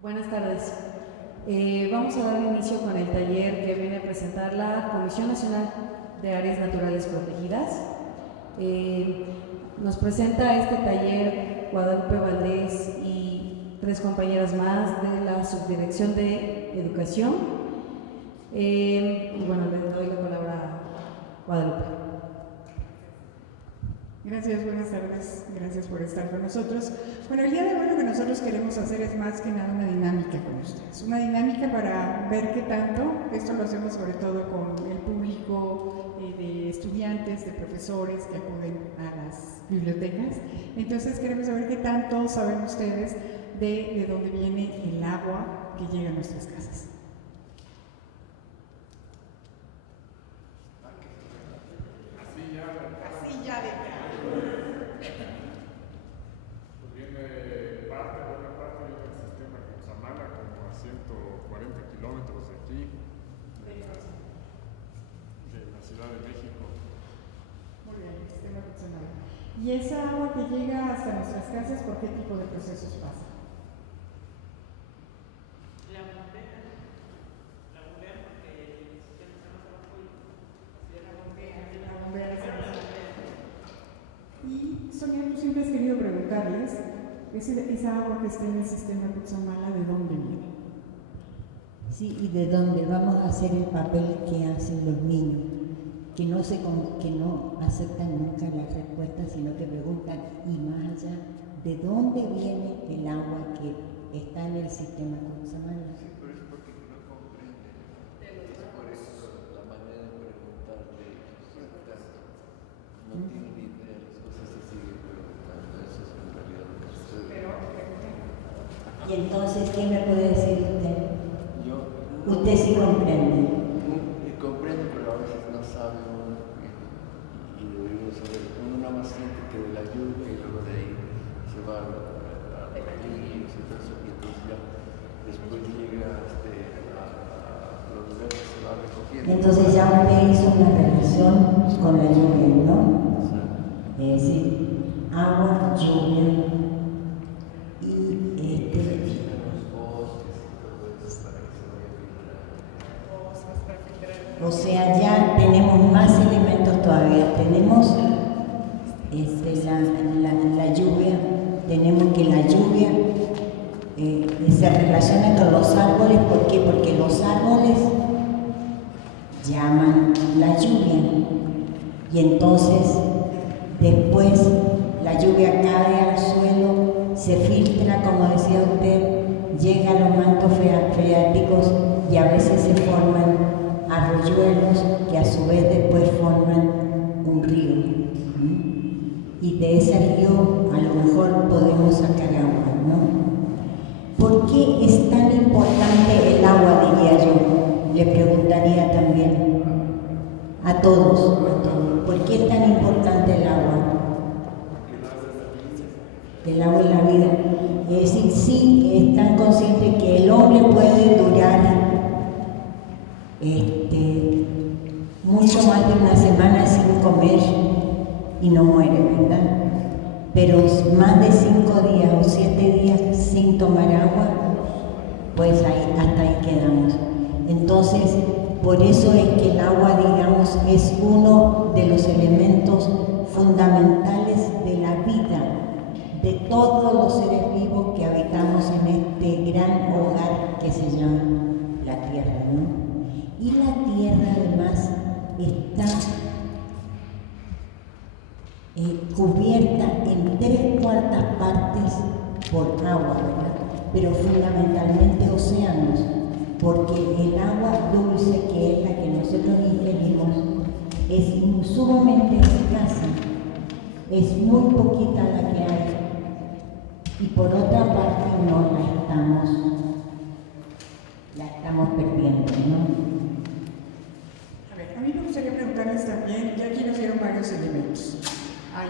Buenas tardes. Vamos a dar inicio con el taller que viene a presentar la Comisión Nacional de Áreas Naturales Protegidas. Nos presenta este taller Guadalupe Valdés y 3 compañeras más de la Subdirección de Educación. Y bueno, le doy la palabra a Guadalupe. Gracias, buenas tardes, gracias por estar con nosotros. Bueno, el día de hoy lo que nosotros queremos hacer es más que nada una dinámica con ustedes, una dinámica para ver qué tanto, esto lo hacemos sobre todo con el público de estudiantes, de profesores que acuden a las bibliotecas. Entonces queremos saber qué tanto saben ustedes de dónde viene el agua que llega a nuestras casas. Así ya de Pues viene buena parte del sistema Cutzamala, como a 140 kilómetros de aquí, de la Ciudad de México. Muy bien, el sistema Cutzamala. ¿Y esa agua que llega hasta nuestras casas, por qué tipo de procesos pasa? La bombea porque el sistema está más abajo y así de la bombea. Y Sonia, tú siempre has querido preguntarles, esa agua que está en el sistema Cutzamala, ¿de dónde viene? Sí, y de dónde vamos a hacer el papel que hacen los niños, que no aceptan nunca las respuestas, sino que preguntan, y más allá, ¿de dónde viene el agua que está en el sistema Cutzamala? Sí, pero es porque no comprenden. Es por eso la manera de preguntar de ellos. No tienen ni idea, las cosas se siguen preguntando. Eso es en realidad lo que sucede. Y entonces, ¿qué me puede decir usted? Yo Usted sí comprende. comprendo, pero a veces no sabe uno y deberíamos saber. Uno nada más siente que de la lluvia y luego de ahí se va a los ríos y todo eso, y entonces ya después llega a los lugares que se va recogiendo. Entonces ya usted hizo una relación con la lluvia, ¿no? Es decir, agua, lluvia y los bosques y todo eso para que se vaya filtrando. o sea, ya tenemos más elementos todavía. Tenemos la lluvia, tenemos que la lluvia se relaciona con los árboles. ¿Por qué? Porque los árboles llaman la lluvia y entonces después la lluvia cae al suelo, se filtra, como decía usted, llega a los mantos freáticos y a veces se forman arroyuelos que a su vez después forman un río. Y de ese río a lo mejor podemos sacar agua, ¿no? ¿Por qué es tan importante el agua, diría yo? Le preguntaría también a todos. ¿Por qué es tan importante el agua? El agua es la vida. Es decir, sí, están conscientes que el hombre puede durar mucho más de una semana sin comer y no muere, ¿verdad? Pero más de 5 días o 7 días sin tomar agua, pues hasta ahí quedamos. Entonces, por eso es que el agua, digamos, es uno de los elementos fundamentales de la vida de todos los seres vivos que habitamos en este gran hogar que se llama la Tierra, ¿no? Y la Tierra además está cubierta en 3/4 partes por agua, ¿verdad? Pero fundamentalmente océanos, porque el agua dulce, que es la que nosotros ingerimos, es sumamente escasa, es muy poquita la que hay, y por otra parte no la estamos perdiendo, ¿no? A ver, a mí me gustaría preguntarles también, ya aquí nos dieron varios elementos. Hay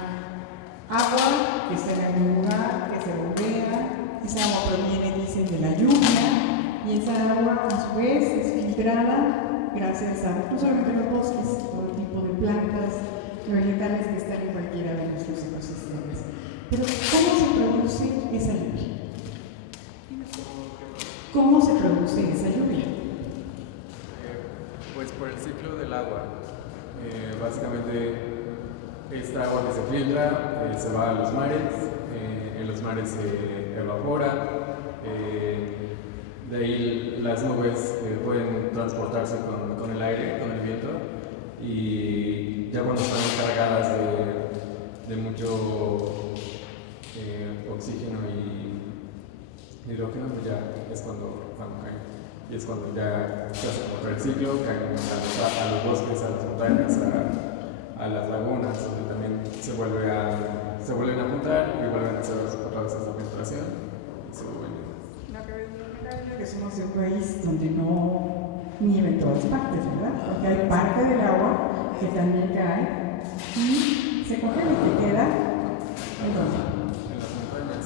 agua que está en algún lugar, que se bombea, esa agua proviene, dicen, de la lluvia, y esa agua a su vez es filtrada gracias a no solamente los bosques, todo tipo de plantas y vegetales que están en cualquiera de nuestros ecosistemas. Pero ¿cómo se produce esa lluvia? ¿Cómo se produce esa lluvia? Pues por el ciclo del agua. Básicamente esta agua que se filtra se va a los mares, en los mares se evapora, de ahí las nubes pueden transportarse con el aire, con el viento, y ya cuando están cargadas de mucho oxígeno y hidrógeno, pues ya es cuando caen. Y es cuando ya se hace otro ciclo, caen a los bosques, a las montañas, a las lagunas, donde también se vuelven a juntar y vuelven a hacer otra vez esa filtración. Que somos de un país donde no nieva en todas partes, ¿verdad? Porque hay parte del agua que también cae y se congela y que queda en las montañas,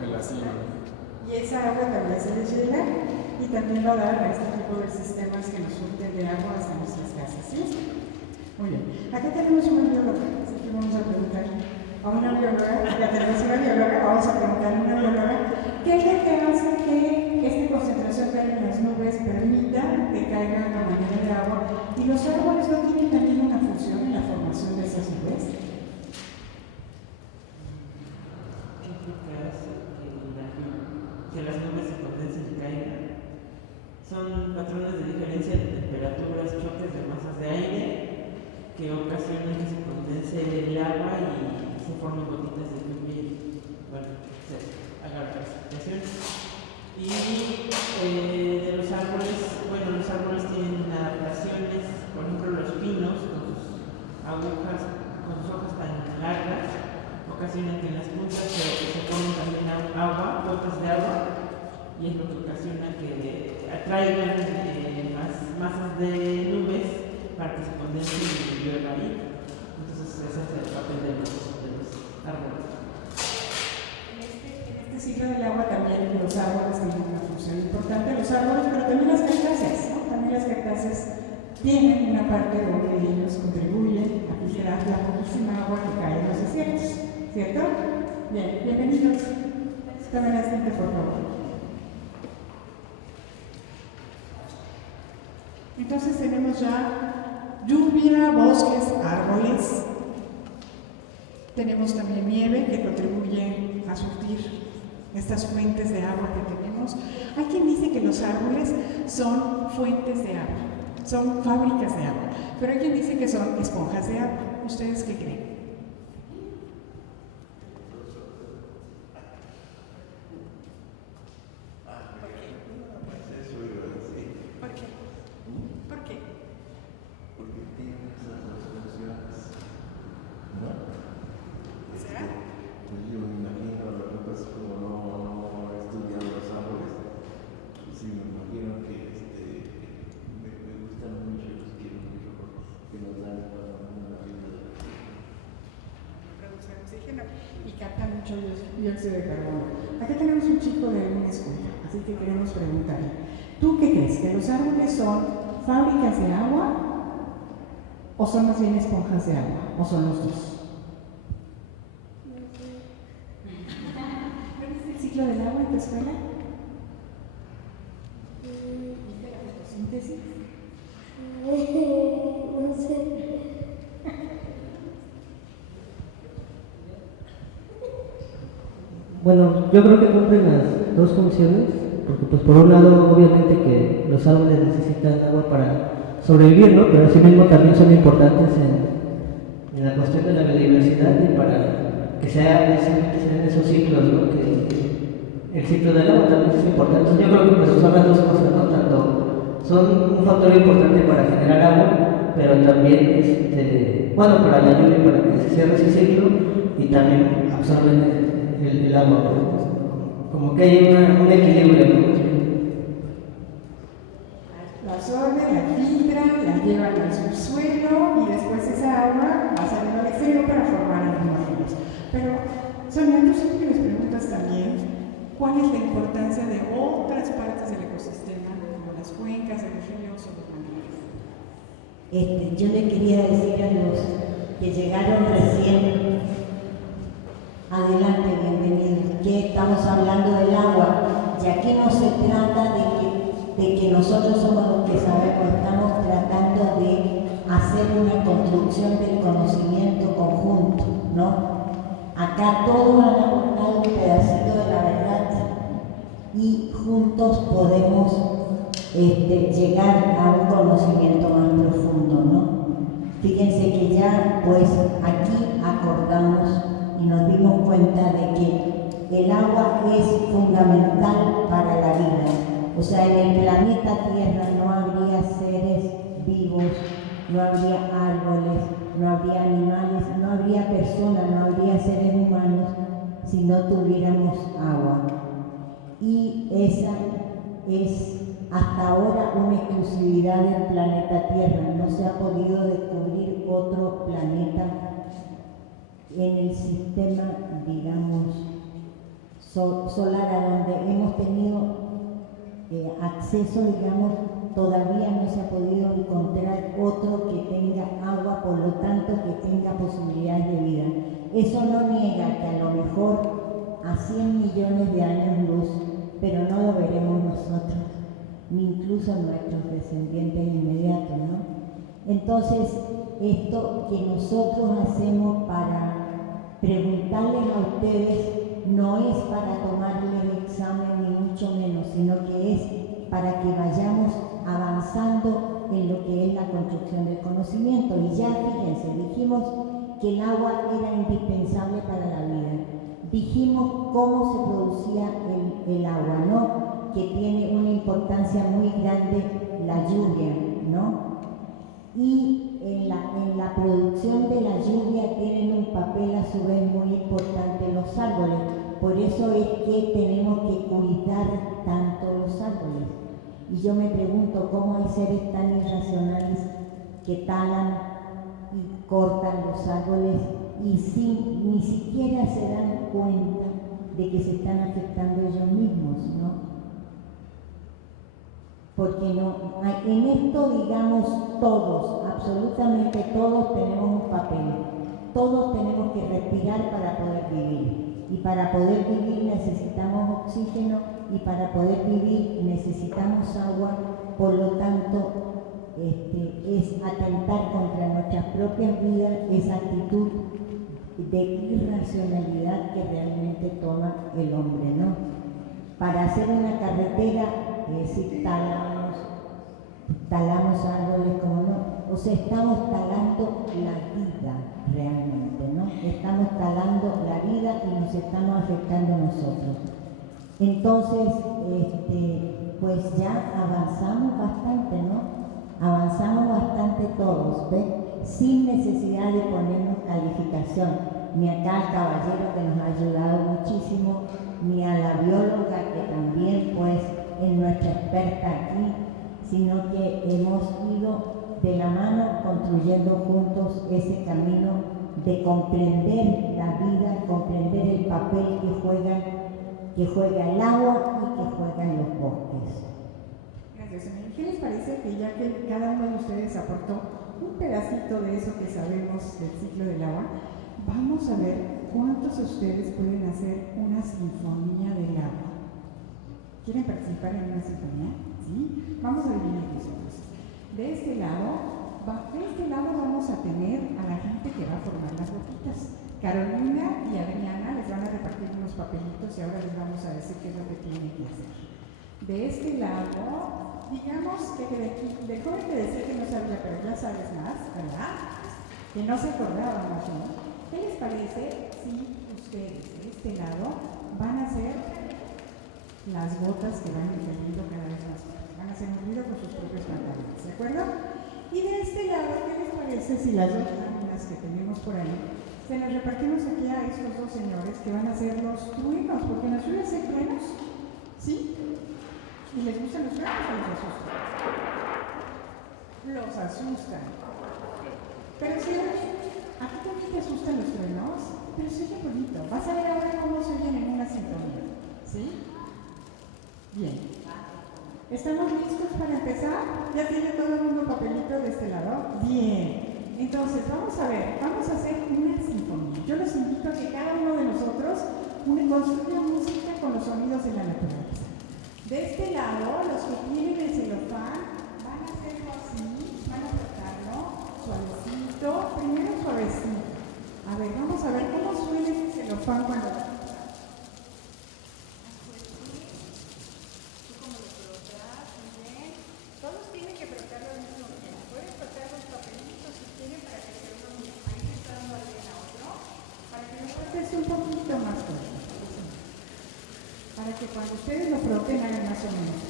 en la cima. Y esa agua también se deshiela y también va a dar a este tipo de sistemas que nos surten de agua hasta nuestras casas, ¿sí? Muy bien. Acá tenemos una bióloga, así que vamos a preguntar a una bióloga, ya tenemos una bióloga, vamos a preguntar a una bióloga, ¿qué es lo que hace que esta concentración que hay en las nubes permita que caigan la manera de agua? ¿Y los árboles no tienen también una función en la formación de esas nubes? ¿Qué es lo que hace que las nubes se condensen y caigan? Son patrones de diferencia de temperaturas, choques de masas de aire que ocasionan que se condense el agua y se formen gotitas de lluvia y, bueno, se haga la precipitación. Y de los árboles, bueno, los árboles tienen adaptaciones, por ejemplo los pinos con sus agujas, con sus hojas tan largas, ocasionan que en las puntas se formen también agua, gotas de agua, y es lo que ocasiona que atraigan más masas de nubes para que se condensen y llueva ahí. Entonces ese es el papel de los árboles. En este ciclo del agua también los árboles tienen una función importante, los árboles, pero también las cactáceas, ¿no? También las cactáceas tienen una parte donde ellos contribuyen a filtrar la poquísima agua que cae en los desiertos, ¿cierto? Bien, bienvenidos. Tomen asiento, por favor. Entonces tenemos ya lluvia, bosques, árboles. Tenemos también nieve que contribuye a surtir estas fuentes de agua que tenemos. Hay quien dice que los árboles son fuentes de agua, son fábricas de agua, pero hay quien dice que son esponjas de agua. ¿Ustedes qué creen? Y captan mucho dióxido de carbono. Aquí tenemos un chico de una escuela, así que queremos preguntarle, ¿tú qué crees? ¿Que los árboles son fábricas de agua o son más bien esponjas de agua? ¿O son los dos? ¿Conoces el ciclo del agua en tu escuela? ¿Viste la fotosíntesis? No sé. Bueno, yo creo que cumplen las dos funciones, porque pues por un lado obviamente que los árboles necesitan agua para sobrevivir, ¿no? Pero asimismo también son importantes en la cuestión de la biodiversidad y para que sea esos ciclos, ¿no? Que el ciclo del agua también es importante. Yo creo que pues son las dos cosas, ¿no? Tanto son un factor importante para generar agua, pero también, bueno, para la lluvia, para que se cierre ese ciclo y también absorben el agua, pues, como que hay un equilibrio, ¿no? La absorben, la filtran, la llevan al subsuelo y después esa agua va saliendo al exterior para formar algunos ríos. Pero, Sonia, tú siempre les preguntas también cuál es la importancia de otras partes del ecosistema, como las cuencas de los ríos o los manglares. Yo le quería decir a los que llegaron recién, adelante, bienvenidos, que estamos hablando del agua, y aquí no se trata de que nosotros somos los que sabemos, estamos tratando de hacer una construcción del conocimiento conjunto, ¿no? Acá todos han aportado un pedacito de la verdad y juntos podemos llegar a un conocimiento más profundo, ¿no? Fíjense que ya pues aquí acordamos y nos dimos cuenta de que el agua es fundamental para la vida. O sea, en el planeta Tierra no habría seres vivos, no habría árboles, no habría animales, no habría personas, no habría seres humanos si no tuviéramos agua. Y esa es hasta ahora una exclusividad del planeta Tierra. No se ha podido descubrir otro planeta en el sistema, digamos, solar a donde hemos tenido acceso, digamos, todavía no se ha podido encontrar otro que tenga agua, por lo tanto que tenga posibilidades de vida. Eso no niega que a lo mejor a 100 millones de años luz, pero no lo veremos nosotros, ni incluso nuestros descendientes inmediatos, ¿no? Entonces, esto que nosotros hacemos para preguntarles a ustedes no es para tomarles el examen ni mucho menos, sino que es para que vayamos avanzando en lo que es la construcción del conocimiento. Y ya fíjense, dijimos que el agua era indispensable para la vida. Dijimos cómo se producía el agua, ¿no? Que tiene una importancia muy grande la lluvia, ¿no? Y en la producción de la lluvia tienen un papel a su vez muy importante los árboles. Por eso es que tenemos que cuidar tanto los árboles. Y yo me pregunto cómo hay seres tan irracionales que talan y cortan los árboles y ni siquiera se dan cuenta de que se están afectando ellos mismos, ¿no? Porque en esto, digamos, todos, absolutamente todos tenemos un papel. Todos tenemos que respirar para poder vivir. Y para poder vivir necesitamos oxígeno y para poder vivir necesitamos agua. Por lo tanto, es atentar contra nuestras propias vidas esa actitud de irracionalidad que realmente toma el hombre, ¿no? Para hacer una carretera, si talamos árboles, como no, o sea, estamos talando la vida realmente, ¿no? Estamos talando la vida y nos estamos afectando a nosotros. Entonces, pues ya avanzamos bastante, ¿no? Avanzamos bastante todos, ¿ves? Sin necesidad de ponernos calificación, ni acá al caballero que nos ha ayudado muchísimo, ni a la bióloga que también pues es nuestra experta aquí, sino que hemos ido de la mano construyendo juntos ese camino de comprender la vida, comprender el papel que juega el agua y que juegan los bosques. Gracias, señor. ¿Qué les parece que ya que cada uno de ustedes aportó un pedacito de eso que sabemos del ciclo del agua, vamos a ver cuántos de ustedes pueden hacer una sinfonía del agua? ¿Quieren participar en una sinfonía? ¿Sí? Vamos a dividir nosotros. De este lado vamos a tener a la gente que va a formar las botitas. Carolina y Adriana les van a repartir unos papelitos y ahora les vamos a decir qué es lo que tienen que hacer. De este lado, digamos que del joven que decía que no sabía, pero ya sabes más, ¿verdad? Que no se acordaba más, ¿no? ¿Qué les parece si ustedes de este lado van a hacer las botas que van entendiendo cada vez más fuerte? Van a hacer un ruido con sus propios pantalones, ¿de acuerdo? Y de este lado, ¿qué les parece si las dos láminas que tenemos por ahí se las repartimos aquí a estos dos señores que van a hacer los truenos? Porque en las lluvias hay truenos, ¿sí? ¿Y les gustan los truenos o los asustan? Los asustan. Pero si ¿a ti también te asustan los truenos? Pero se oye bonito. Vas a ver ahora cómo se oyen en una sintonía, ¿sí? Bien. ¿Estamos listos para empezar? ¿Ya tiene todo el mundo papelito de este lado? Bien. Entonces, vamos a ver, vamos a hacer una sinfonía. Yo los invito a que cada uno de nosotros construya música con los sonidos de la naturaleza. De este lado, los que tienen el celofán van a hacerlo así, van a tratarlo suavecito, primero suavecito. A ver, vamos a ver cómo suena este celofán cuando lo todos tienen que frotarlo al mismo tiempo. Pueden frotar los papelitos si quieren para que se unan bien. Ahí se está dando alguien a otro. Para que lo frotes un poquito más fuerte. Para que cuando ustedes lo froten hagan más o menos.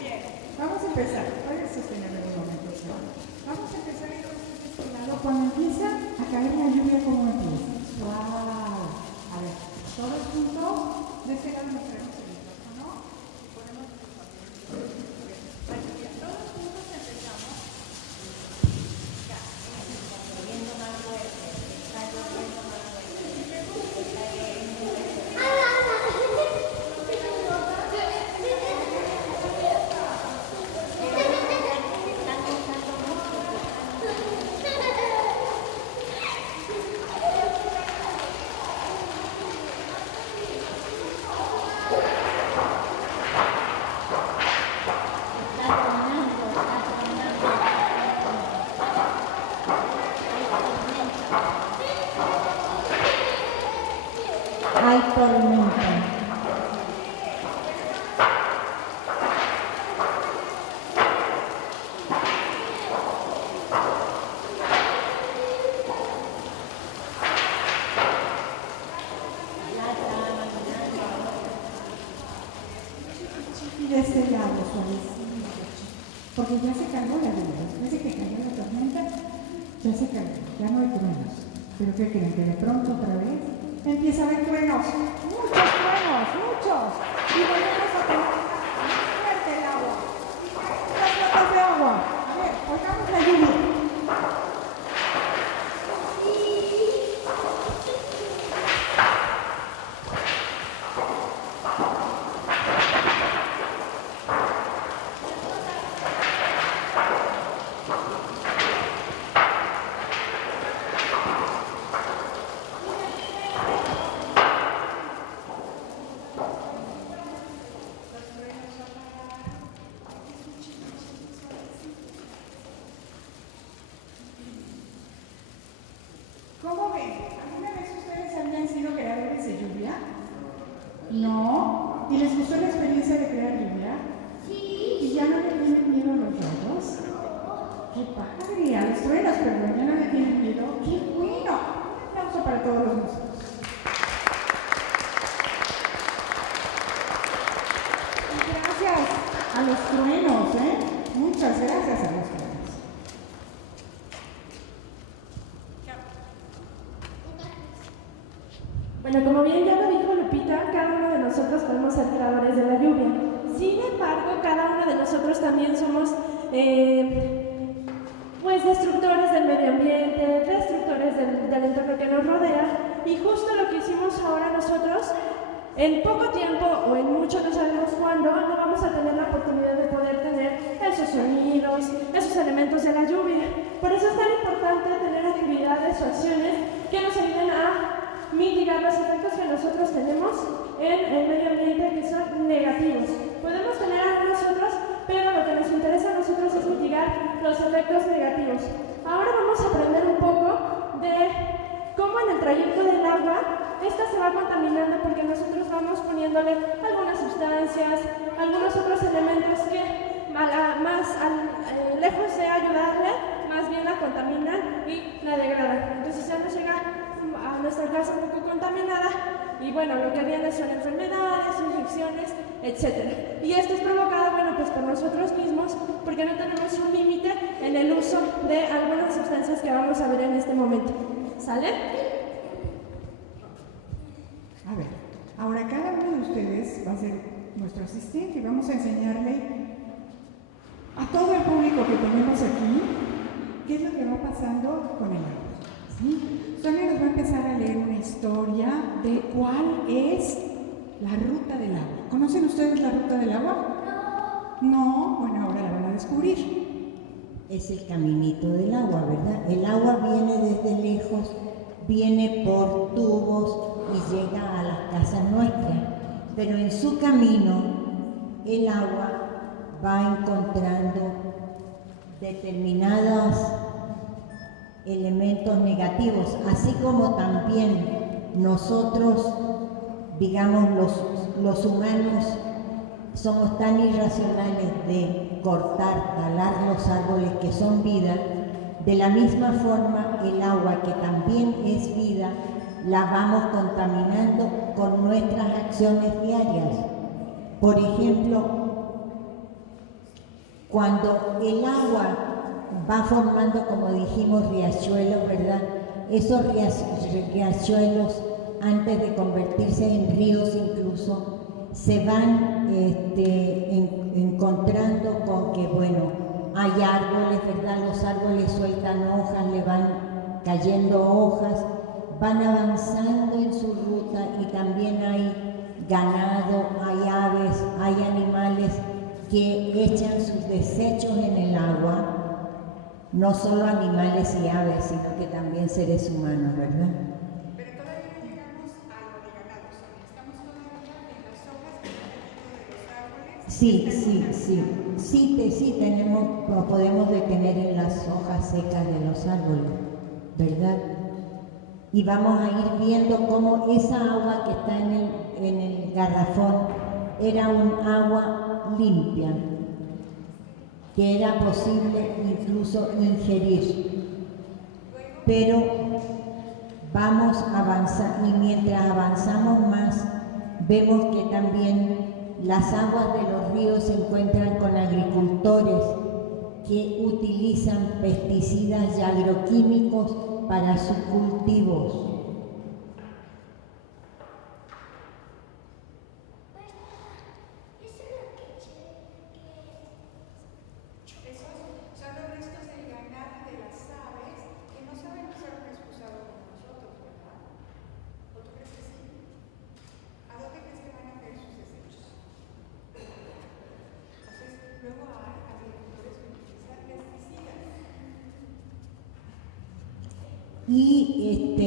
Bien. Vamos a empezar. Voy a sostenerlo un momento. Vamos a empezar entonces de este lado. Cuando empieza a caer la lluvia, ¿cómo empieza? ¡Wow! A ver, todos juntos, de este lado nos traemos el micrófono y ponemos los papeles. La lluvia, todos juntos empezamos. Ya, está lloviendo más fuerte, está lloviendo más fuerte, está lloviendo más hay tormenta. Y de este lado, suavecito, porque ya se calmó la lluvia. Después de que cayó la tormenta, ya se calmó, ya no hay truenos. Pero ¿qué creen? Que de pronto otra vez empieza a haber truenos, muchos, y volvemos a tener fuerte el agua, las gotas de agua. A ver, oigamos la lluvia. ¿Cómo ven? ¿Alguna vez ustedes habían sido creadores de lluvia? ¿No? ¿Y les gustó la experiencia de crear lluvia? Sí. ¿Y ya no le tienen miedo a los rayos? ¡Qué padre! A los truenos, perdón, ¿ya no le tienen miedo? ¡Qué bueno! Un aplauso para todos los músicos. Y gracias a los truenos, ¿eh? Muchas gracias a los truenos. Bueno, como bien ya lo dijo Lupita, cada uno de nosotros podemos ser creadores de la lluvia. Sin embargo, cada uno de nosotros también somos pues destructores del medio ambiente, destructores del entorno que nos rodea, y justo lo que hicimos ahora nosotros, en poco tiempo o en mucho, no sabemos cuándo, no vamos a tener la oportunidad de poder tener esos sonidos, esos elementos de la lluvia. Por eso es tan importante tener actividades o acciones que nos ayuden a mitigar los efectos que nosotros tenemos en el medio ambiente, que son negativos. Podemos tener algunos otros, pero lo que nos interesa a nosotros es mitigar los efectos negativos. Ahora vamos a aprender un poco de cómo en el trayecto del agua esta se va contaminando, porque nosotros vamos poniéndole algunas sustancias, algunos otros elementos que lejos de ayudarle, más bien la contaminan y la degradan. Entonces ya nos llega a nuestra casa un poco contaminada, y bueno, lo que viene son enfermedades, infecciones, etc. Y esto es provocado, bueno, pues por nosotros mismos, porque no tenemos un límite en el uso de algunas sustancias que vamos a ver en este momento. ¿Sale? A ver, ahora cada uno de ustedes va a ser nuestro asistente y vamos a enseñarle a todo el público que tenemos aquí qué es lo que va a pasar pasando con el agua. ¿Sí? Sonia nos va a empezar a leer una historia de cuál es la ruta del agua. ¿Conocen ustedes la ruta del agua? No. Bueno, ahora la van a descubrir. Es el caminito del agua, ¿verdad? El agua viene desde lejos, viene por tubos y llega a las casas nuestras. Pero en su camino, el agua va encontrando determinados elementos negativos, así como también nosotros, digamos, los humanos somos tan irracionales de cortar, talar los árboles que son vida. De la misma forma, el agua, que también es vida, la vamos contaminando con nuestras acciones diarias. Por ejemplo, cuando el agua va formando, como dijimos, riachuelos, ¿verdad? Esos riachuelos, antes de convertirse en ríos incluso, se van encontrando con que, bueno, hay árboles, ¿verdad? Los árboles sueltan hojas, le van cayendo hojas, van avanzando en su ruta, y también hay ganado, hay aves, hay animales que echan sus desechos en el agua, no solo animales y aves, sino que también seres humanos, ¿verdad? Pero todavía no llegamos a lo de ganado, Sonia. Estamos todavía en las hojas que están cayendo de los árboles. Sí, tenemos, lo podemos detener en las hojas secas de los árboles, ¿verdad? Y vamos a ir viendo cómo esa agua que está en el garrafón era un agua limpia, que era posible incluso ingerir. Pero vamos a avanzar, y mientras avanzamos más, vemos que también las aguas de los ríos se encuentran con agricultores que utilizan pesticidas y agroquímicos para sus cultivos. Y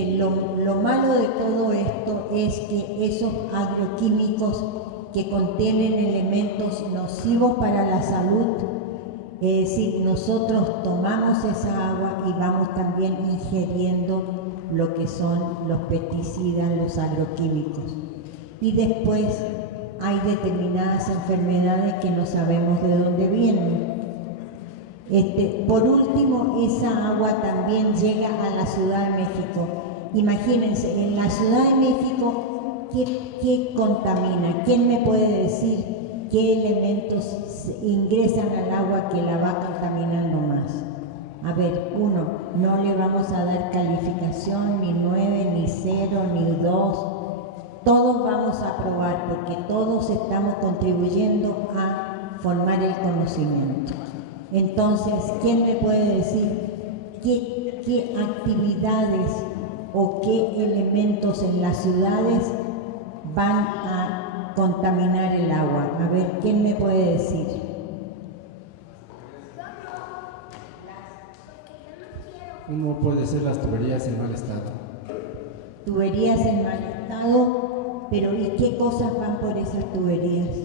lo malo de todo esto es que esos agroquímicos que contienen elementos nocivos para la salud, es decir, nosotros tomamos esa agua y vamos también ingiriendo lo que son los pesticidas, los agroquímicos. Y después hay determinadas enfermedades que no sabemos de dónde vienen. Por último, esa agua también llega a la Ciudad de México. Imagínense, en la Ciudad de México, ¿qué contamina? ¿Quién me puede decir qué elementos ingresan al agua que la va contaminando más? A ver, uno, no le vamos a dar calificación ni 9, ni 0, ni 2. Todos vamos a aprobar, porque todos estamos contribuyendo a formar el conocimiento. Entonces, ¿quién me puede decir qué actividades o qué elementos en las ciudades van a contaminar el agua? A ver, ¿quién me puede decir? ¿Cómo puede ser las tuberías en mal estado? Tuberías en mal estado, pero ¿y qué cosas van por esas tuberías?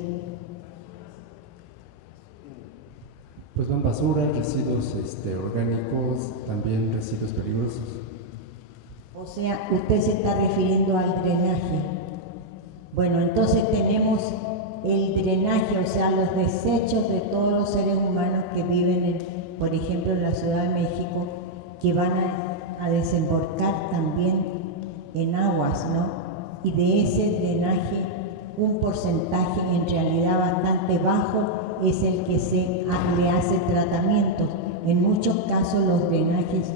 Pues van basura, residuos orgánicos, también residuos peligrosos. O sea, usted se está refiriendo al drenaje. Bueno, entonces tenemos el drenaje, o sea, los desechos de todos los seres humanos que viven, por ejemplo, en la Ciudad de México, que van a desembocar también en aguas, ¿no? Y de ese drenaje, un porcentaje en realidad bastante bajo es el que le hace tratamientos. En muchos casos los drenajes,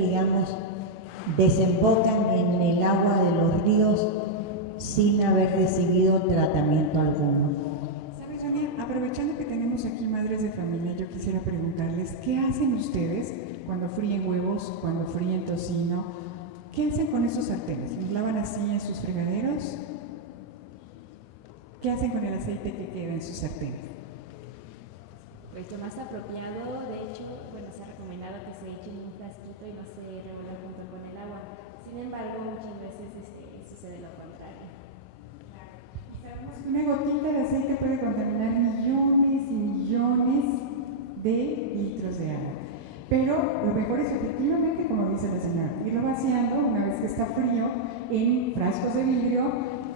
digamos, desembocan en el agua de los ríos sin haber recibido tratamiento alguno. ¿Sabes, Sonia? aprovechando que tenemos aquí madres de familia, yo quisiera preguntarles, ¿qué hacen ustedes cuando fríen huevos, cuando fríen tocino? ¿Qué hacen con esos sartenes? ¿Los lavan así en sus fregaderos? ¿Qué hacen con el aceite que queda en sus sartenes? Pues lo más apropiado, de hecho, bueno, se ha recomendado que se eche en un frasquito y no se revuelva junto con el agua. Sin embargo, muchas veces sucede lo contrario. Una gotita de aceite puede contaminar millones y millones de litros de agua. Pero lo mejor es efectivamente, como dice la señora, irlo vaciando una vez que está frío en frascos de vidrio,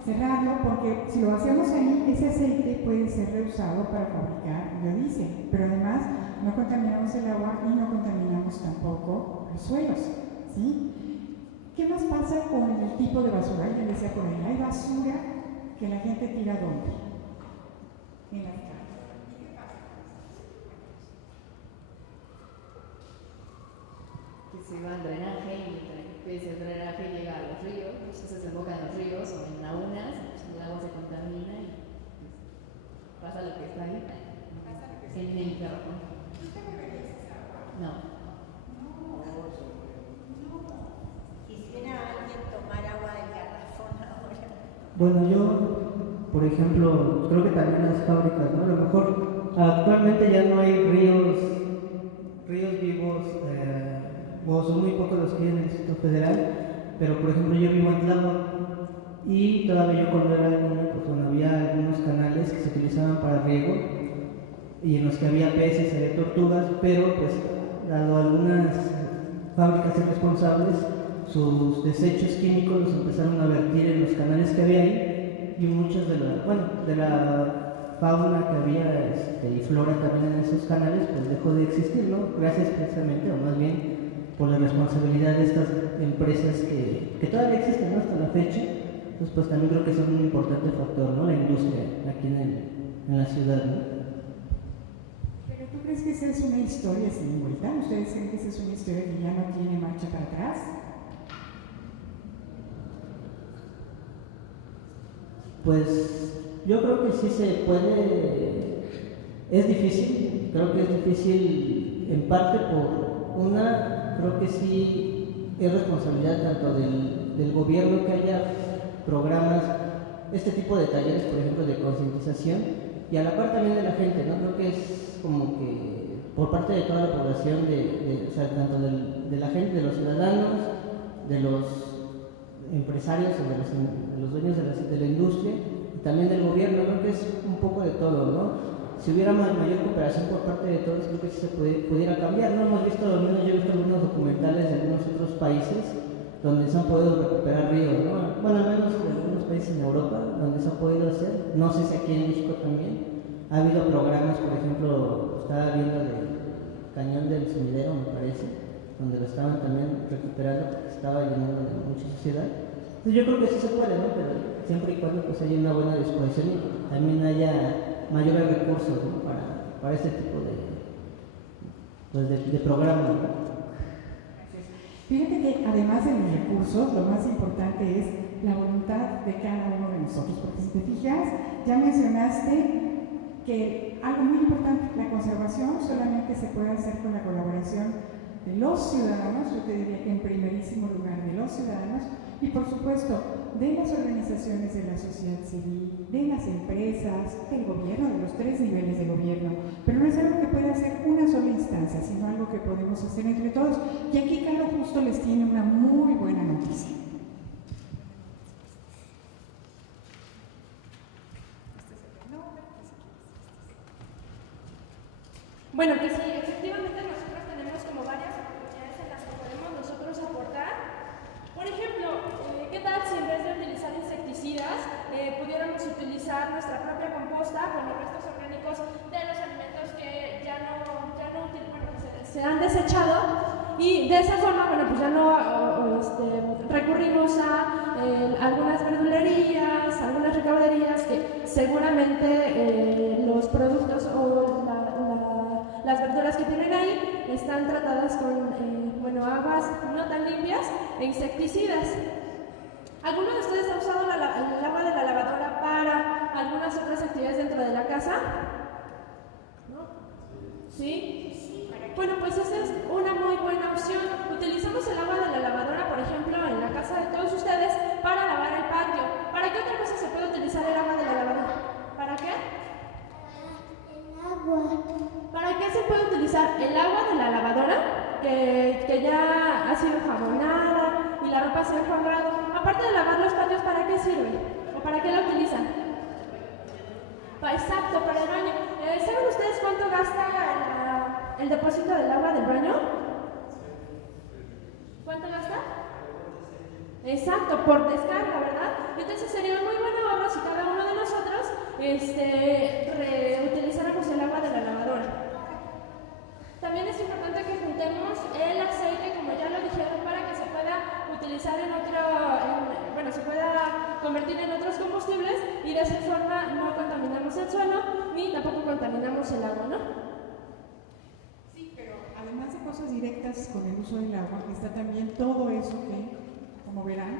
cerrarlo, porque si lo vaciamos ahí, ese aceite puede ser reusado para fabricar biodiesel. Pero además no contaminamos el agua y no contaminamos tampoco los suelos, ¿sí? ¿Qué más pasa con el tipo de basura? Alguien decía por ahí, hay basura que la gente tira ¿dónde? En las calles. ¿Y qué pasa? Que se va al drenaje y ese drenaje llega a los ríos, entonces se desemboca en los ríos o en lagunas, el agua se contamina y pues, pasa lo que está ahí. En el garrafón. ¿Usted bebería esa agua? No. Quisiera alguien tomar agua del garrafón ahora. Bueno, yo, por ejemplo, creo que también las fábricas, ¿no? A lo mejor actualmente ya no hay ríos vivos, o son muy pocos los que hay en el Distrito Federal, pero por ejemplo yo vivo en Tláhuac y todavía yo cuando era niño, pues bueno, había algunos canales que se utilizaban para riego y en los que había peces, había tortugas, pero pues dado algunas fábricas irresponsables, sus desechos químicos los empezaron a vertir en los canales que había ahí y muchos de la fauna que había y flora también en esos canales pues dejó de existir, ¿no? Gracias precisamente, o más bien por la responsabilidad de estas empresas que todavía existen, ¿no? Hasta la fecha. Entonces pues también creo que son un importante factor, ¿no? La industria aquí en la ciudad, ¿no? ¿Pero tú crees que esa es una historia sin vuelta? ¿Ustedes creen que esa es una historia que ya no tiene marcha para atrás? Pues yo creo que sí se puede, es difícil, creo que es difícil en parte por una, creo que sí es responsabilidad tanto del gobierno que haya programas, este tipo de talleres, por ejemplo, de concientización, y a la par también de la gente, ¿no? Creo que es como que por parte de toda la población, o sea, tanto de la gente, de los ciudadanos, de los empresarios o de los dueños de la industria y también del gobierno, creo que es un poco de todo, ¿no? Si hubiera mayor cooperación por parte de todos, creo que sí se pudiera cambiar, ¿no? Hemos visto, al menos yo he visto algunos documentales de algunos otros países donde se han podido recuperar ríos, ¿no? Bueno, al menos en algunos países en Europa donde se ha podido hacer, no sé si aquí en México también. Ha habido programas, por ejemplo, estaba viendo del Cañón del Sumidero, me parece, donde lo estaban también recuperando porque estaba llenando de mucha suciedad. Entonces yo creo que sí se puede, ¿no? Pero siempre y cuando pues haya una buena disposición y también haya mayores recursos, ¿no? para este tipo de programas, ¿no? Fíjate que además de los recursos, lo más importante es la voluntad de cada uno de nosotros, porque si te fijas, ya mencionaste que algo muy importante, la conservación solamente se puede hacer con la colaboración de los ciudadanos, yo te diría que en primerísimo lugar de los ciudadanos, y por supuesto de las organizaciones de la sociedad civil, de las empresas, del gobierno, de los 3 niveles de gobierno, pero no es algo que pueda hacer una sola instancia, sino algo que podemos hacer entre todos. Y aquí Carlos justo les tiene una muy buena noticia. Bueno, que sí, efectivamente nosotros tenemos como varias oportunidades en las que podemos nosotros aportar. Por ejemplo, ¿qué tal si en vez de utilizar insecticidas pudiéramos utilizar nuestra propia composta con los restos orgánicos de los alimentos que ya no se han desechado? Y de esa forma, bueno, pues ya no recurrimos a algunas verdulerías, algunas recauderías que seguramente los productos o las verduras que tienen ahí están tratadas con aguas no tan limpias e insecticidas. ¿Alguno de ustedes ha usado el agua de la lavadora para algunas otras actividades dentro de la casa? ¿Sí? Bueno, pues esa es una muy buena opción. Utilizamos el agua de la lavadora, por ejemplo, en la casa de todos ustedes para lavar el patio. ¿Para qué otra cosa se puede utilizar el agua de la lavadora? ¿Para qué? El agua. ¿Para qué se puede utilizar el agua de la lavadora? Que ya ha sido jabonada y la ropa se ha enjuagado. Aparte de lavar los patios, ¿para qué sirve? ¿O para qué la utilizan? Exacto, para el baño. ¿Saben ustedes cuánto gasta el depósito del agua del baño? ¿Cuánto gasta? Exacto, por descarga, ¿verdad? Entonces sería muy buen ahorro si cada uno de nosotros reutilizáramos el agua de la lavadora. También es importante que juntemos el aceite, como ya lo dijeron, para que se pueda utilizar se pueda convertir en otros combustibles y de esa forma no contaminamos el suelo ni tampoco contaminamos el agua, ¿no? Sí, pero además de cosas directas con el uso del agua, está también todo eso que, como verán,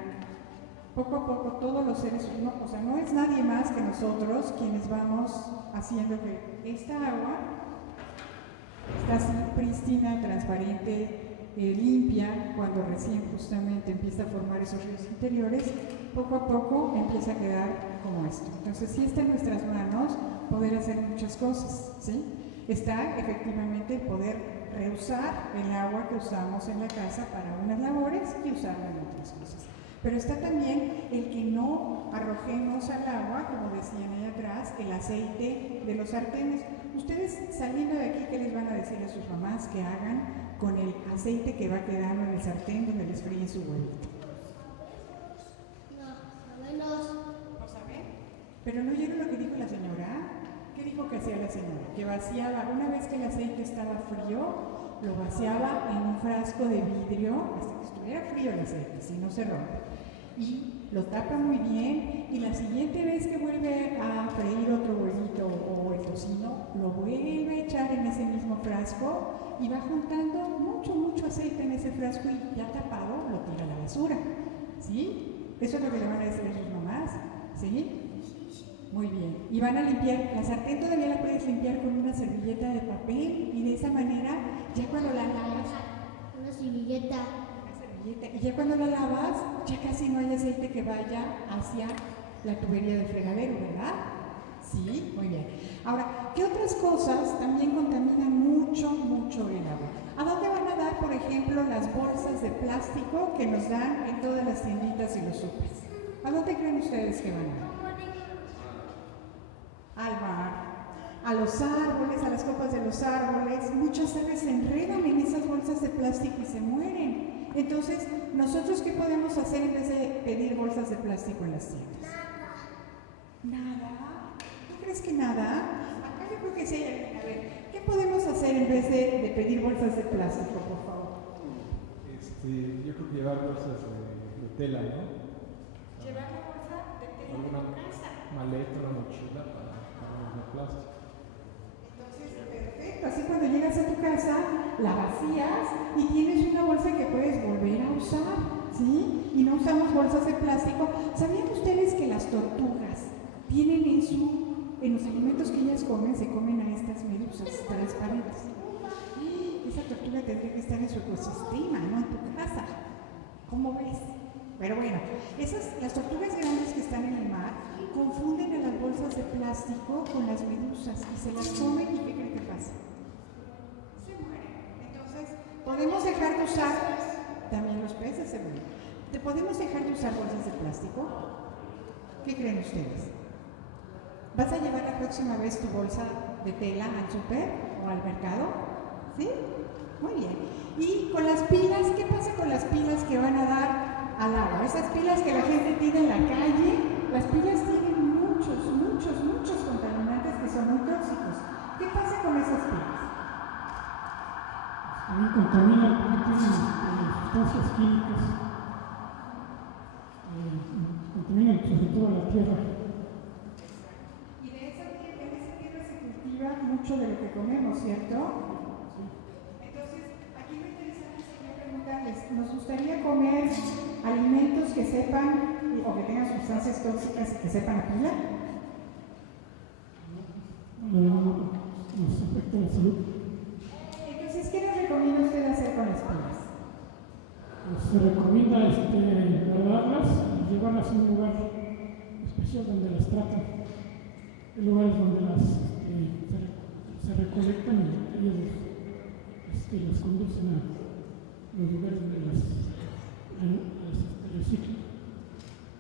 poco a poco todos los seres humanos, o sea, no es nadie más que nosotros quienes vamos haciendo que esta agua está así prístina, transparente, limpia, cuando recién justamente empieza a formar esos ríos interiores, poco a poco empieza a quedar como esto. Entonces sí está en nuestras manos poder hacer muchas cosas, ¿sí? Está efectivamente poder reusar el agua que usamos en la casa para unas labores y usarla en otras cosas. Pero está también el que no arrojemos al agua, como decían ahí atrás, el aceite de los sartenes. Ustedes saliendo de aquí, ¿qué les van a decir a sus mamás que hagan con el aceite que va quedando en el sartén donde les fríe su huevito? ¿No saben? Pero ¿no oyeron lo que dijo la señora? ¿Qué dijo que hacía la señora? Que vaciaba, una vez que el aceite estaba frío, lo vaciaba en un frasco de vidrio hasta que estuviera frío el aceite, si no se rompe. Y lo tapa muy bien, y la siguiente vez que vuelve a freír otro huevito o el tocino, lo vuelve a echar en ese mismo frasco y va juntando mucho aceite en ese frasco y ya tapado lo tira a la basura. ¿Sí? Eso es lo que le van a decir a sus mamás. ¿Sí? Muy bien. Y van a limpiar, la sartén todavía la puedes limpiar con una servilleta de papel y de esa manera, ya cuando la lavas... Una servilleta. Y ya cuando la lavas, ya casi no hay aceite que vaya hacia la tubería del fregadero, ¿verdad? Sí, muy bien. Ahora, ¿qué otras cosas también contaminan mucho el agua? ¿A dónde van a dar, por ejemplo, las bolsas de plástico que nos dan en todas las tienditas y los supers? ¿A dónde creen ustedes que van a dar? Al mar, a los árboles, a las copas de los árboles. Muchas aves se enredan en esas bolsas de plástico y se mueren. Entonces, ¿nosotros qué podemos hacer en vez de pedir bolsas de plástico en las tiendas? ¿Nada? ¿Tú crees que nada? Acá yo creo que sí hay alguien. A ver, ¿qué podemos hacer en vez de pedir bolsas de plástico, por favor? Yo creo que llevar bolsas de tela, ¿no? Llevar la bolsa de tela alguna en casa. Maleta, una mochila para los de plástico. Entonces, perfecto. Así cuando llegas a tu casa, la vacías y tienes una bolsa que puedes volver a usar, ¿sí? Y no usamos bolsas de plástico. ¿Sabían ustedes que las tortugas tienen en los alimentos que ellas comen, se comen a estas medusas transparentes? Esa tortuga tendría que estar en su ecosistema, no en tu casa. ¿Cómo ves? Pero bueno, las tortugas grandes que están en el mar confunden a las bolsas de plástico con las medusas y se las comen y ¿qué creen que pasa? Se mueren. Entonces, ¿podemos dejar de usar? También los peces se mueren. ¿Podemos dejar de usar bolsas de plástico? ¿Qué creen ustedes? ¿Vas a llevar la próxima vez tu bolsa de tela al súper o al mercado? ¿Sí? Muy bien. Y con las pilas, ¿qué pasa con las pilas que van a dar al agua? Esas pilas que la gente tiene en la calle, las pilas tienen muchos contaminantes que son muy tóxicos. ¿Qué pasa con esas pilas? También contaminan porque tienen sustancias químicas, contaminan sobre todo la tierra. Y en esa tierra se cultiva mucho de lo que comemos, ¿cierto? Entonces, aquí lo interesante sería preguntarles, ¿nos gustaría comer alimentos que sepan o que tengan sustancias tóxicas y que sepan a pila? Nos afecta la salud. se recomienda guardarlas y llevarlas a un lugar especial donde las tratan. Hay lugares donde se recolectan y ellos las conducen a los lugares donde las reciclan.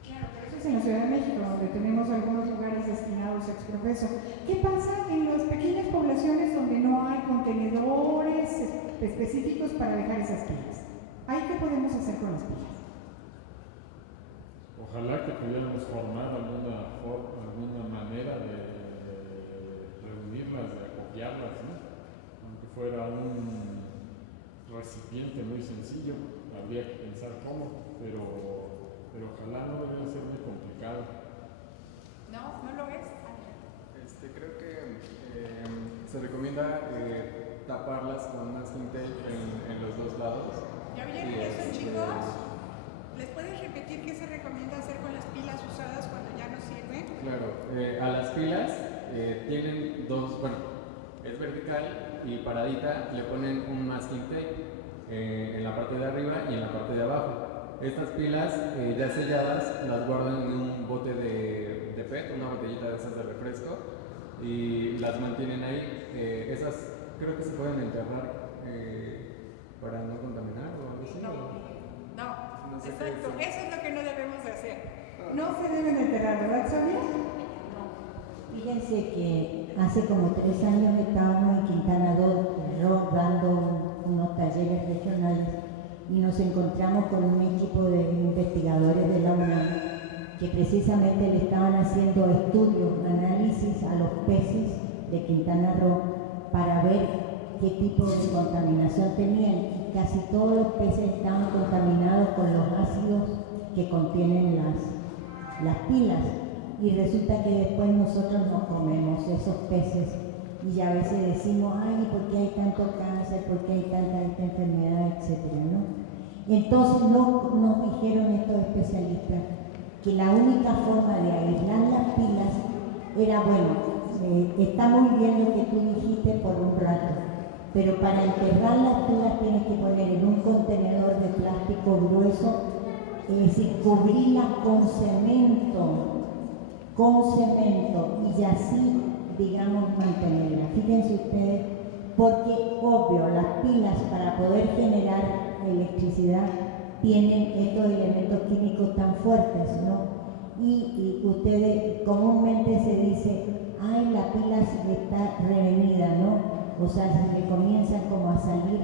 Claro, pero eso es en la Ciudad de México, donde tenemos algunos lugares destinados a exprofeso. ¿Qué pasa en las pequeñas poblaciones donde no hay contenedores específicos para dejar esas pilas? ¿Ahí qué podemos hacer con las pilas? Ojalá que pudiéramos formar alguna manera de reunirlas, de acopiarlas, ¿no? Aunque fuera un recipiente muy sencillo, habría que pensar cómo, pero ojalá no debería ser muy complicado. No, no lo es. Creo que se recomienda taparlas con masking tape en los dos lados. ¿Ya oyeron eso, chicos? ¿Les puedes repetir qué se recomienda hacer con las pilas usadas cuando ya no sirven? Claro, a las pilas tienen dos, bueno, es vertical y paradita, le ponen un masking tape en la parte de arriba y en la parte de abajo. Estas pilas ya selladas las guardan en un bote de PET, una botellita de esas de refresco, y las mantienen ahí. Esas creo que se pueden enterrar para no contaminar o algo así. No, exacto, eso es lo que no debemos de hacer. No se deben enterrar, ¿verdad, Sonia? Fíjense que hace como 3 años estábamos en Quintana Roo dando unos talleres regionales y nos encontramos con un equipo de investigadores de la UNAM que precisamente le estaban haciendo estudios, análisis a los peces de Quintana Roo para ver qué tipo de contaminación tenían. Casi todos los peces estaban contaminados con los ácidos que contienen las pilas. Y resulta que después nosotros nos comemos esos peces y ya a veces decimos, ay, ¿por qué hay tanto cáncer? ¿Por qué hay tanta esta enfermedad? Etcétera, ¿no? Entonces nos dijeron estos especialistas que la única forma de aislar las pilas era, bueno, está muy bien lo que tú dijiste por un rato, pero para enterrar las pilas tienes que poner en un contenedor de plástico grueso, es decir, cubrirlas con cemento y así, digamos, mantenerla. Fíjense ustedes, porque obvio, las pilas para poder generar electricidad tienen estos elementos químicos tan fuertes, ¿no? Y ustedes comúnmente se dice, ay, la pila está revenida, ¿no? O sea, se le comienzan como a salir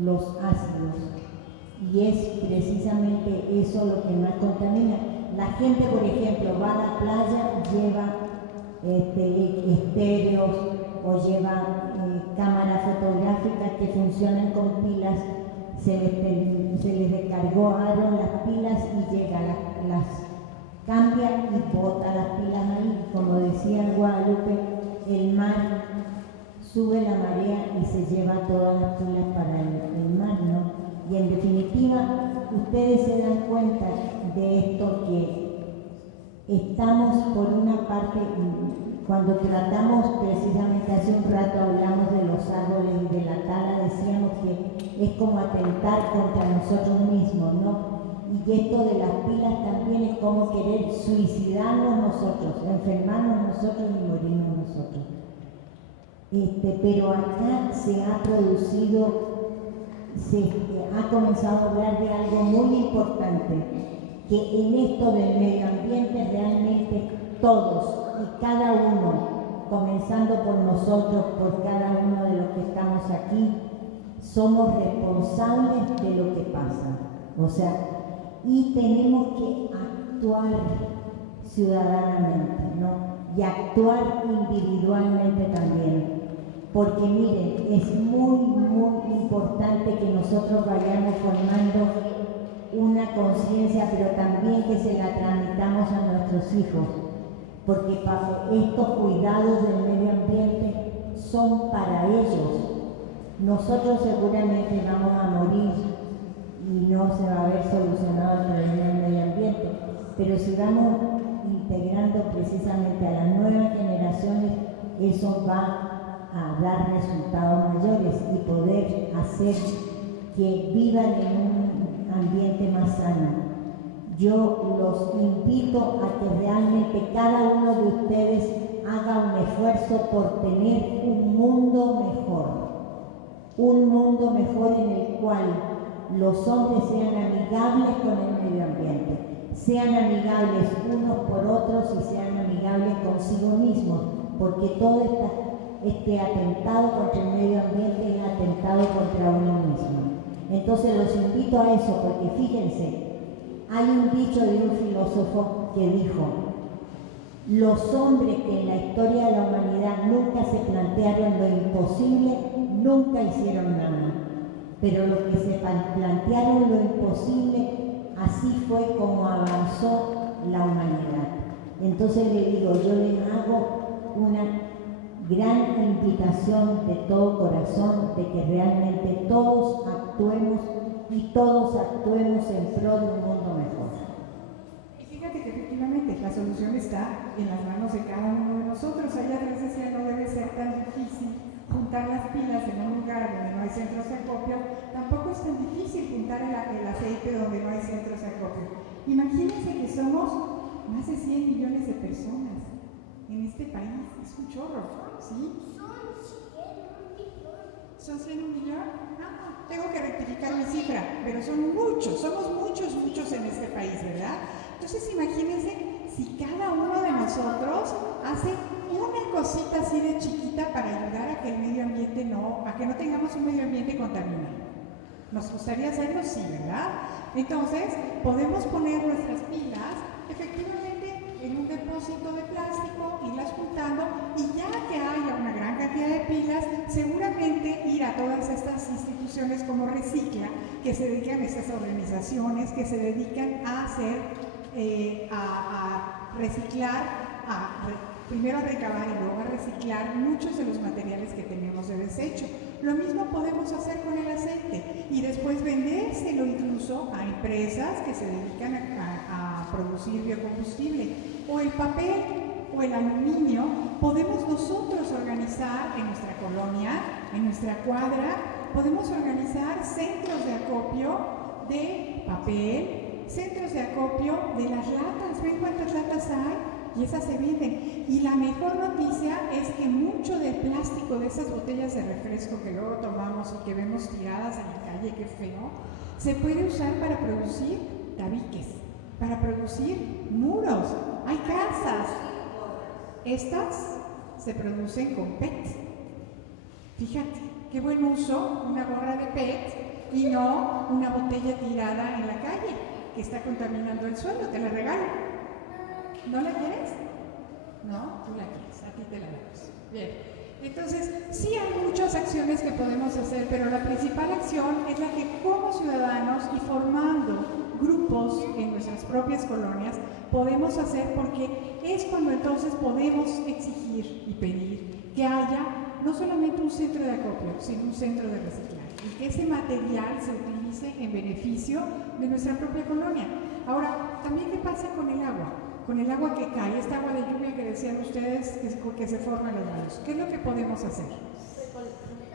los ácidos. Y es precisamente eso lo que más contamina. La gente, por ejemplo, va a la playa, lleva estéreos o lleva cámaras fotográficas que funcionan con pilas, se les descargó Aaron las pilas y llega, las cambia y bota las pilas ahí. Como decía Guadalupe, el mar sube la marea y se lleva todas las pilas para el mar, ¿no? Y en definitiva, ustedes se dan cuenta de esto que estamos por una parte, cuando tratamos precisamente hace un rato hablamos de los árboles y de la tala, decíamos que es como atentar contra nosotros mismos, ¿no? Y esto de las pilas también es como querer suicidarnos nosotros, enfermarnos nosotros y morirnos nosotros. Pero acá se ha producido, se ha comenzado a hablar de algo muy importante, que en esto del medio ambiente realmente todos y cada uno, comenzando por nosotros, por cada uno de los que estamos aquí, somos responsables de lo que pasa. O sea, y tenemos que actuar ciudadanamente, ¿no? Y actuar individualmente también. Porque miren, es muy, muy importante que nosotros vayamos formando una conciencia, pero también que se la transmitamos a nuestros hijos. Porque estos cuidados del medio ambiente son para ellos. Nosotros seguramente vamos a morir y no se va a haber solucionado el problema del medio ambiente. Pero si vamos integrando precisamente a las nuevas generaciones, eso va a dar resultados mayores y poder hacer que vivan en un ambiente más sano. Yo los invito a que realmente cada uno de ustedes haga un esfuerzo por tener un mundo mejor en el cual los hombres sean amigables con el medio ambiente, sean amigables unos por otros y sean amigables consigo mismos, porque todo este atentado contra el medio ambiente es atentado contra uno mismo. Entonces los invito a eso, porque fíjense, hay un dicho de un filósofo que dijo: los hombres que en la historia de la humanidad nunca se plantearon lo imposible, nunca hicieron nada. Pero los que se plantearon lo imposible, así fue como avanzó la humanidad. Entonces le digo, yo les hago una gran invitación de todo corazón de que realmente todos actuemos en pro de un mundo mejor. Y fíjate que efectivamente la solución está en las manos de cada uno de nosotros. Allá les decía, no debe ser tan difícil juntar las pilas en un lugar donde no hay centros de acopio, tampoco es tan difícil juntar el aceite donde no hay centros de acopio. Imagínense que somos más de 100 millones de personas en este país, es un chorro, ¿sí? ¿Son 100 un millón? No, tengo que rectificar mi cifra, pero son muchos, somos muchos en este país, ¿verdad? Entonces imagínense si cada uno de nosotros hace una cosita así de chiquita para ayudar a que el medio ambiente a que no tengamos un medio ambiente contaminado. Nos gustaría hacerlo, sí, ¿verdad? Entonces, podemos poner nuestras pilas efectivamente en un depósito de plástico, irlas juntando, y ya que haya una gran cantidad de pilas, seguramente ir a todas estas instituciones como Recicla, que se dedican a estas organizaciones, que se dedican a hacer, a reciclar, primero a recabar y luego a reciclar muchos de los materiales que tenemos de desecho. Lo mismo podemos hacer con el aceite y después vendérselo incluso a empresas que se dedican a producir biocombustible. O el papel o el aluminio, podemos nosotros organizar en nuestra colonia, en nuestra cuadra, podemos organizar centros de acopio de papel, centros de acopio de las latas. ¿Ven cuántas latas hay? Y esas se venden. Y la mejor noticia es que mucho del plástico de esas botellas de refresco que luego tomamos y que vemos tiradas en la calle, qué feo, se puede usar para producir tabiques, para producir muros. Hay casas. Estas se producen con PET. Fíjate, qué buen uso una gorra de PET y no una botella tirada en la calle que está contaminando el suelo. Te la regalo. ¿No la quieres? No, tú la quieres, a ti te la damos. Bien, entonces sí hay muchas acciones que podemos hacer, pero la principal acción es la que como ciudadanos y formando grupos en nuestras propias colonias podemos hacer, porque es cuando entonces podemos exigir y pedir que haya no solamente un centro de acopio, sino un centro de reciclaje y que ese material se utilice en beneficio de nuestra propia colonia. Ahora, también ¿qué pasa con el agua? Con el agua que cae, esta agua de lluvia que decían ustedes que se forma en los ríos. ¿Qué es lo que podemos hacer?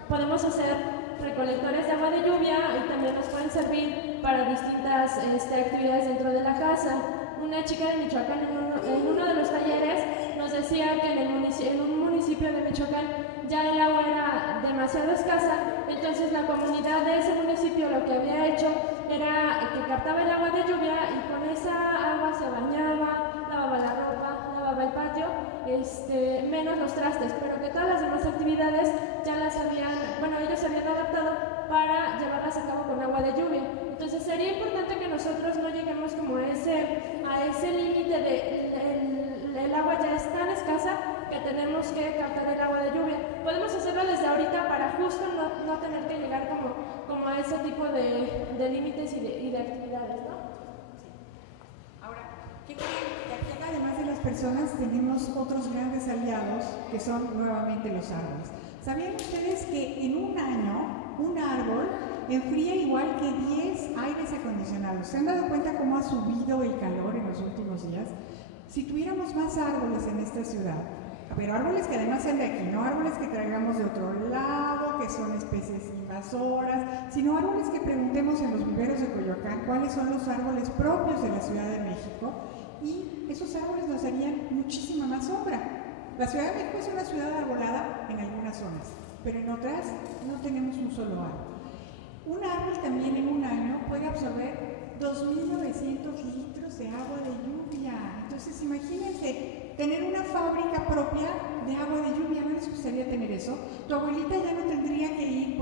Podemos hacer recolectores de agua de lluvia y también nos pueden servir para distintas actividades dentro de la casa. Una chica de Michoacán en uno de los talleres nos decía que en un municipio de Michoacán ya el agua era demasiado escasa, entonces la comunidad de ese municipio lo que había hecho era que captaba el agua de lluvia y con esa agua se bañaba, lavaba la ropa, lavaba el patio, menos los trastes, pero que todas las demás actividades ya ellos habían adaptado para llevarlas a cabo con agua de lluvia. Entonces sería importante que nosotros no lleguemos como a ese límite de el agua ya es tan escasa que tenemos que captar el agua de lluvia. Podemos hacerlo desde ahorita para justo no tener que llegar como a ese tipo de límites y de actividades, ¿no? Ahora, ¿qué creen? Que aquí además de las personas tenemos otros grandes aliados que son nuevamente los árboles. ¿Sabían ustedes que en un año un árbol enfría igual que 10 aires acondicionados? ¿Se han dado cuenta cómo ha subido el calor en los últimos días? Si tuviéramos más árboles en esta ciudad, Pero árboles que además sean de aquí, no árboles que traigamos de otro lado, que son especies invasoras, sino árboles que preguntemos en los viveros de Coyoacán cuáles son los árboles propios de la Ciudad de México, y esos árboles nos harían muchísima más sombra. La Ciudad de México es una ciudad arbolada en algunas zonas, pero en otras no tenemos un solo árbol. Un árbol también en un año puede absorber 2.900 litros de agua de lluvia. Entonces imagínense tener una fábrica propia de agua de lluvia. ¿No les gustaría tener eso? Tu abuelita ya no tendría que ir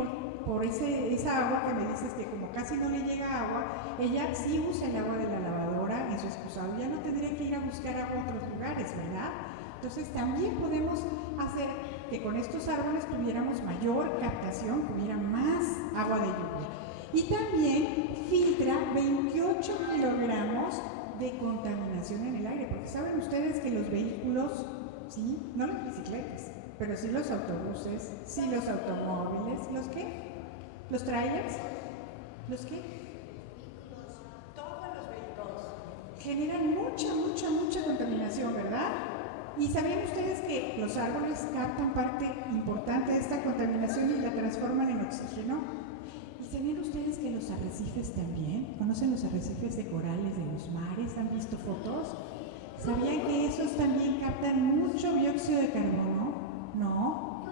por esa agua que me dices que como casi no le llega agua, ella sí usa el agua de la lavadora en su excusado, ya no tendría que ir a buscar agua a otros lugares, ¿verdad? Entonces también podemos hacer que con estos árboles tuviéramos mayor captación, que hubiera más agua de lluvia. Y también filtra 28 kilogramos de contaminación en el aire, porque saben ustedes que los vehículos, sí, no las bicicletas, pero sí los autobuses, sí los automóviles, ¿los qué? ¿Los trailers? ¿Los qué? Todos los vehículos generan mucha contaminación, ¿verdad? ¿Y sabían ustedes que los árboles captan parte importante de esta contaminación y la transforman en oxígeno? ¿Y sabían ustedes que los arrecifes también? ¿Conocen los arrecifes de corales de los mares? ¿Han visto fotos? ¿Sabían que esos también captan mucho dióxido de carbono? ¿No?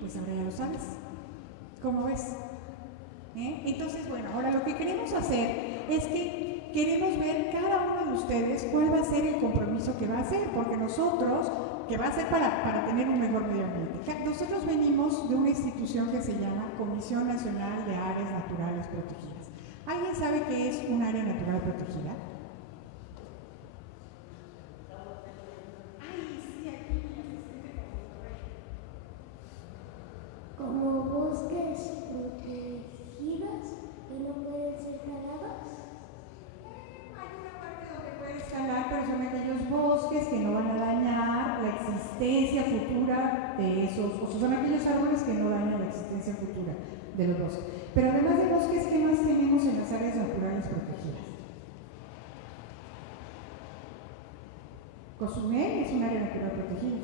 Pues ahora ya lo sabes. ¿Cómo ves? Entonces, bueno, ahora lo que queremos hacer es que queremos ver cada uno de ustedes cuál va a ser el compromiso que va a hacer, porque nosotros, que va a ser para tener un mejor medio ambiente. Nosotros venimos de una institución que se llama Comisión Nacional de Áreas Naturales Protegidas. ¿Alguien sabe qué es un área natural protegida? Como bosques protegidos que no pueden ser talados. Hay una parte donde puedes talar, pero son aquellos bosques que no van a dañar la existencia futura de esos, o sea, son aquellos árboles que no dañan la existencia futura de los bosques. Pero además de bosques, ¿qué más tenemos en las áreas naturales protegidas? Cozumel es un área natural protegida.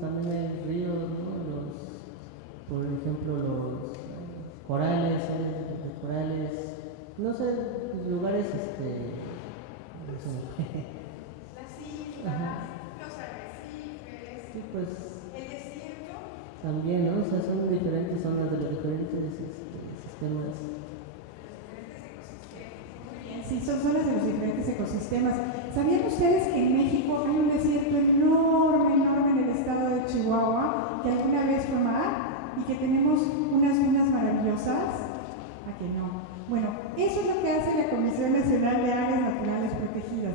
También hay ríos, ¿no? Por ejemplo, los corales, de corales, no sé, lugares, no sé. Las islas, los arrecifes, sí, pues, el desierto. También, ¿no? O sea, son diferentes zonas de los diferentes sistemas. Sí, son zonas de los diferentes ecosistemas. ¿Sabían ustedes que en México hay un desierto enorme en el estado de Chihuahua, que alguna vez fue mar, y que tenemos unas dunas maravillosas? ¿A que no? Bueno, eso es lo que hace la Comisión Nacional de Áreas Naturales Protegidas.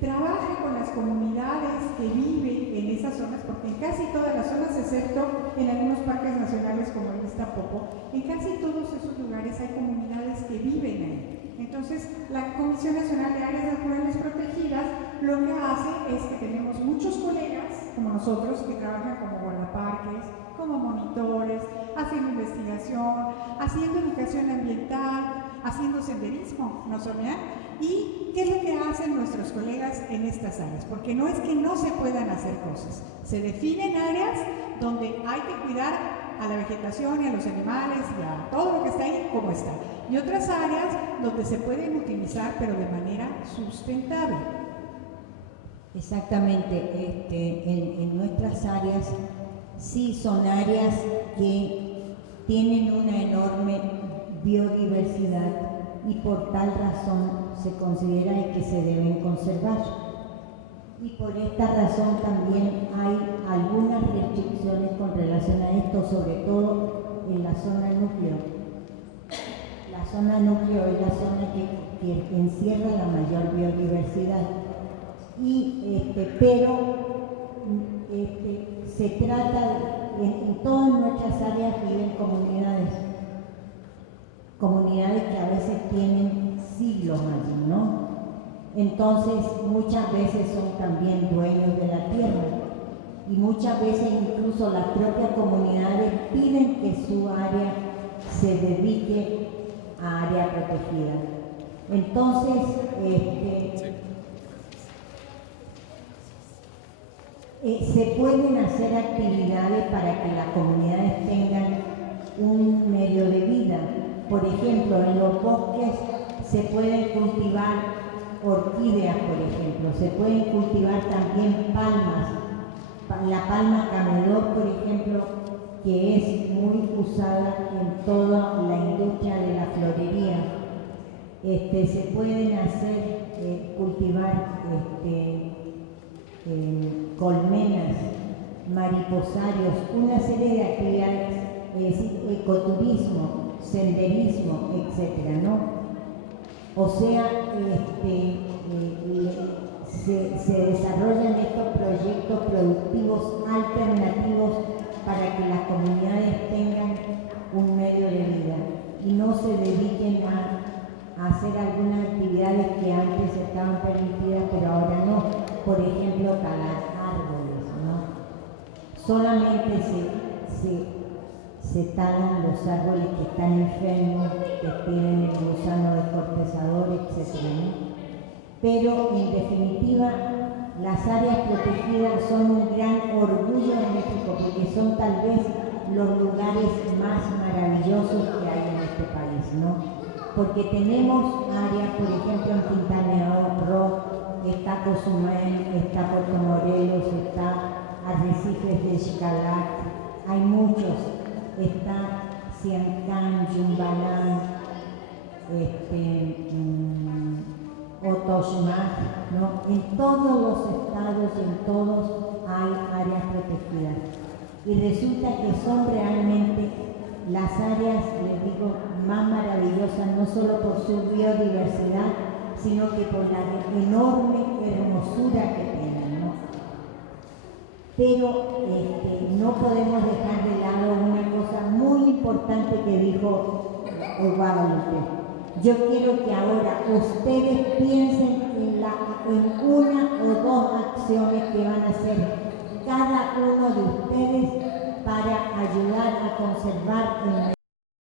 Trabaja con las comunidades que viven en esas zonas, porque en casi todas las zonas, excepto en algunos parques nacionales como el Iztapopo, en casi todos esos lugares hay comunidades que viven ahí. Entonces, la Comisión Nacional de Áreas Naturales Protegidas lo que hace es que tenemos muchos colegas, como nosotros, que trabajan como guardaparques, como monitores, haciendo investigación, haciendo educación ambiental, haciendo senderismo, ¿no sabían? ¿Y qué es lo que hacen nuestros colegas en estas áreas? Porque no es que no se puedan hacer cosas, se definen áreas donde hay que cuidar a la vegetación y a los animales y a todo lo que está ahí como está. Y otras áreas donde se pueden utilizar, pero de manera sustentable. Exactamente, en nuestras áreas sí son áreas que tienen una enorme biodiversidad y por tal razón se considera que se deben conservar. Y por esta razón también hay algunas restricciones con relación a esto, sobre todo en la zona núcleo. La zona núcleo es la zona que encierra la mayor biodiversidad. Se trata, en todas nuestras áreas viven comunidades que a veces tienen siglos allí, ¿no? Entonces muchas veces son también dueños de la tierra y muchas veces incluso las propias comunidades piden que su área se dedique a área protegida. Entonces, Se pueden hacer actividades para que las comunidades tengan un medio de vida. Por ejemplo, en los bosques se pueden cultivar orquídeas, por ejemplo, se pueden cultivar también palmas. La palma camedor, por ejemplo, que es muy usada en toda la industria de la florería. Se pueden hacer, cultivar colmenas, mariposarios, una serie de actividades, ecoturismo, senderismo, etcétera, ¿no? O sea, se desarrollan estos proyectos productivos alternativos para que las comunidades tengan un medio de vida y no se dediquen a hacer algunas actividades que antes estaban permitidas pero ahora no. Por ejemplo, talar árboles, ¿no? Solamente se talan los árboles que están enfermos, que tienen el gusano descortezador, etc., ¿no? Pero, en definitiva, las áreas protegidas son un gran orgullo en México, porque son tal vez los lugares más maravillosos que hay en este país, ¿no? Porque tenemos áreas, por ejemplo, en Quintana Roo, está Cozumel, está Puerto Morelos, está Arrecifes de Xcalac, hay muchos, está Siancán, Yumbalán, Otoxmac, ¿no? En todos los estados y en todos hay áreas protegidas. Y resulta que son realmente las áreas, les digo, más maravillosas, no solo por su biodiversidad, sino que por la enorme hermosura que tienen, ¿no? Pero no podemos dejar de lado una cosa muy importante que dijo Guadalupe. Yo quiero que ahora ustedes piensen en una o dos acciones que van a hacer cada uno de ustedes para ayudar a conservar el